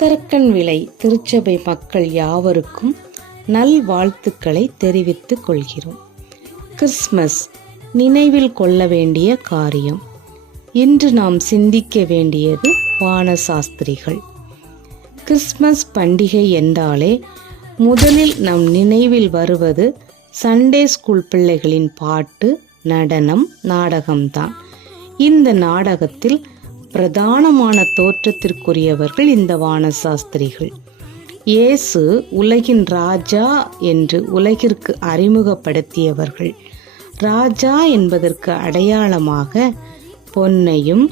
கஸ்தரக்கன்விளை திருச்சபை மக்கள் யாவருக்கும் நல்வாழ்த்துக்களை தெரிவித்துக் கொள்கிறோம். கிறிஸ்மஸ் நினைவில் கொள்ள வேண்டிய காரியம். இன்று நாம் சிந்திக்க வேண்டியது வானசாஸ்திரிகள். கிறிஸ்மஸ் பண்டிகை என்றாலே முதலில் நம் நினைவில் வருவது சண்டே ஸ்கூல் பிள்ளைகளின் பாட்டு, நடனம், நாடகம்தான். இந்த நாடகத்தில் பிரதானமான தோற்றத்திற்குரியவர்கள் இந்த வானசாஸ்திரிகள். இயேசு உலகின் ராஜா என்று உலகிற்கு அறிமுகப்படுத்தியவர்கள். ராஜா என்பதற்கு அடையாளமாக பொன்னையும்,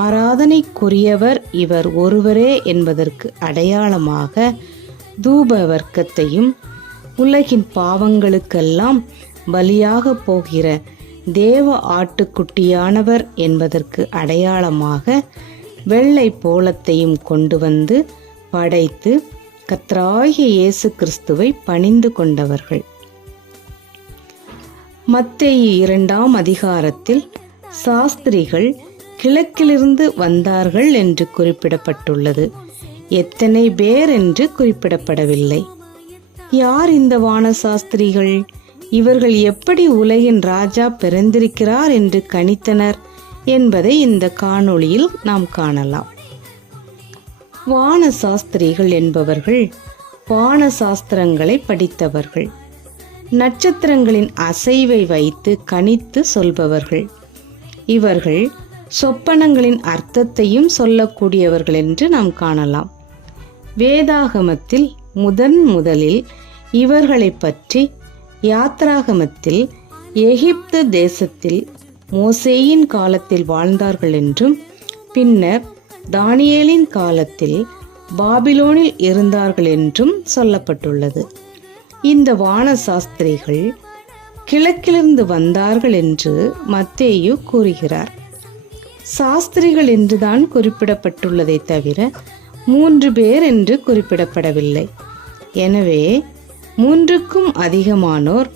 ஆராதனைக்குரியவர் இவர் ஒருவரே என்பதற்கு அடையாளமாக தூப வர்க்கத்தையும், உலகின் பாவங்களுக்கெல்லாம் பலியாக போகிற தேவ ஆட்டுக்குட்டியானவர் என்பதற்கு அடையாளமாக வெள்ளை போலத்தையும் கொண்டு வந்து படைத்து கர்த்தராகிய இயேசு கிறிஸ்துவை பணிந்து கொண்டவர்கள். மத்தேயு 2ஆம் அதிகாரத்தில் சாஸ்திரிகள் கிழக்கிலிருந்து வந்தார்கள் என்று குறிப்பிடப்பட்டுள்ளது. எத்தனை பேர் என்று குறிப்பிடப்படவில்லை. யார் இந்த வானசாஸ்திரிகள்? இவர்கள் எப்படி உலகின் ராஜா பிறந்திருக்கிறார் என்று கணித்தனர் என்பதை இந்த காணொளியில் நாம் காணலாம். வானசாஸ்திரிகள் என்பவர்கள் வானசாஸ்திரங்களை படித்தவர்கள். நட்சத்திரங்களின் அசைவை வைத்து கணித்து சொல்பவர்கள். இவர்கள் சொப்பனங்களின் அர்த்தத்தையும் சொல்லக்கூடியவர்கள் என்று நாம் காணலாம். வேதாகமத்தில் முதலில் இவர்களை பற்றி யாத்ராகமத்தில் எகிப்து தேசத்தில் மோசேயின் காலத்தில் வாழ்ந்தார்கள் என்றும், பின்னர் தானியேலின் காலத்தில் பாபிலோனில் இருந்தார்கள் என்றும் சொல்லப்பட்டுள்ளது. இந்த வானசாஸ்திரிகள் கிழக்கிலிருந்து வந்தார்கள் என்று மத்தேயு கூறுகிறார். சாஸ்திரிகள் என்றுதான் குறிப்பிடப்பட்டுள்ளதை தவிர 3 பேர் என்று குறிப்பிடப்படவில்லை. எனவே 3க்கும் அதிகமானோர்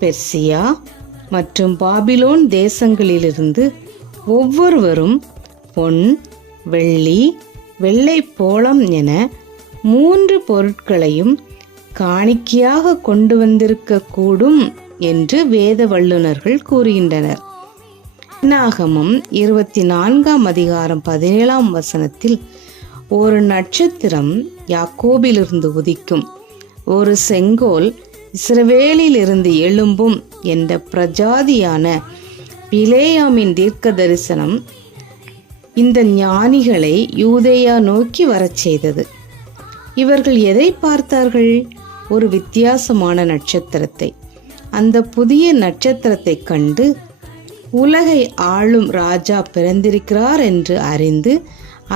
பெர்சியா மற்றும் பாபிலோன் தேசங்களிலிருந்து ஒவ்வொருவரும் பொன், வெள்ளி, வெள்ளை போளம் என 3 பொருட்களையும் காணிக்கையாக கொண்டு வந்திருக்க கூடும் என்று வேத வல்லுநர்கள் கூறுகின்றனர். என்னாகமம் 24ஆம் அதிகாரம் 17ஆம் வசனத்தில் ஒரு நட்சத்திரம் யாக்கோபிலிருந்து உதிக்கும், ஒரு செங்கோல் இஸ்ரவேலில் இருந்து எழும்பும் என்ற பிரஜாதியான பிலேயாமின் தீர்க்க தரிசனம் இந்த ஞானிகளை யூதேயா நோக்கி வரச் செய்தது. இவர்கள் எதை பார்த்தார்கள்? ஒரு வித்தியாசமான நட்சத்திரத்தை. அந்த புதிய நட்சத்திரத்தை கண்டு உலகை ஆளும் ராஜா பிறந்திருக்கிறார் என்று அறிந்து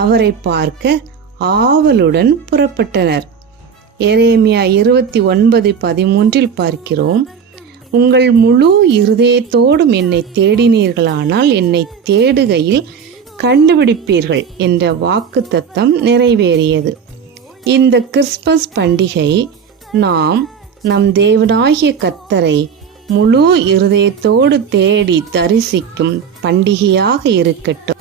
அவரை பார்க்க ஆவலுடன் புறப்பட்டனர். எரேமியா 29:13 பார்க்கிறோம், உங்கள் முழு இருதயத்தோடும் என்னை தேடினீர்களானால் என்னை தேடுகையில் கண்டுபிடிப்பீர்கள் என்ற வாக்குத்தத்தம் நிறைவேறியது. இந்த கிறிஸ்மஸ் பண்டிகை நாம் நம் தேவனாகிய கர்த்தரை முழு இருதயத்தோடு தேடி தரிசிக்கும் பண்டிகையாக இருக்கட்டும்.